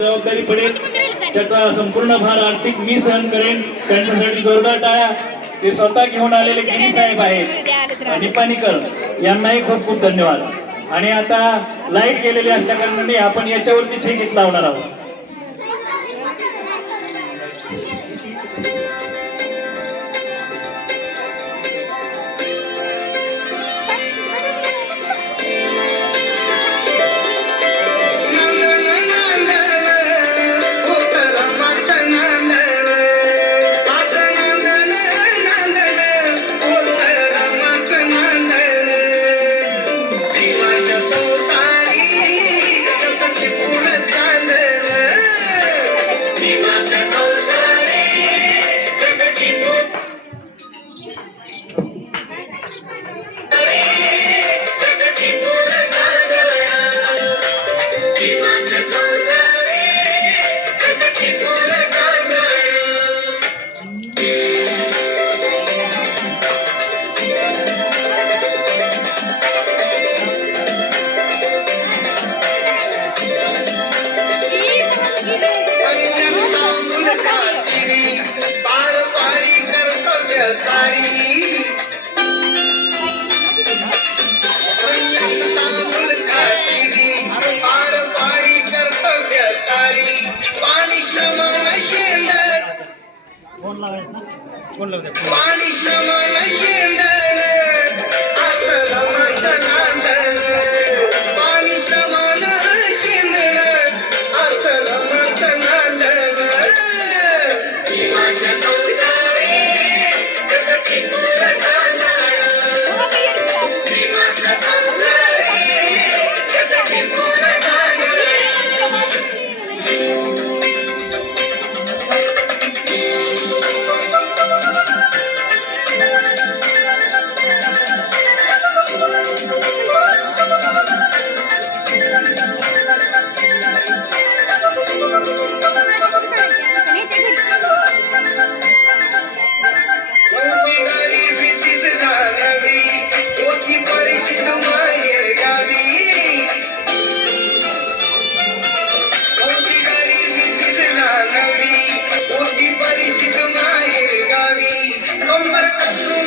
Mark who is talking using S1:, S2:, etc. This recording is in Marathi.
S1: जबाबदारी पडेल. त्याचा संपूर्ण भार आर्थिक मी सहन करेन. त्यांच्यासाठी जोरदार टाळ्या. ते स्वतः घेऊन आलेले गिरी साहेब आहेत. निपाणीकर यांनाही खूप खूप धन्यवाद. आणि आता लाइट गेलेली असल्या कारणाने आपण याच्यावरतीच हे गीत लावणार आहोत.
S2: पाणी श्रमण शेंदण Amen.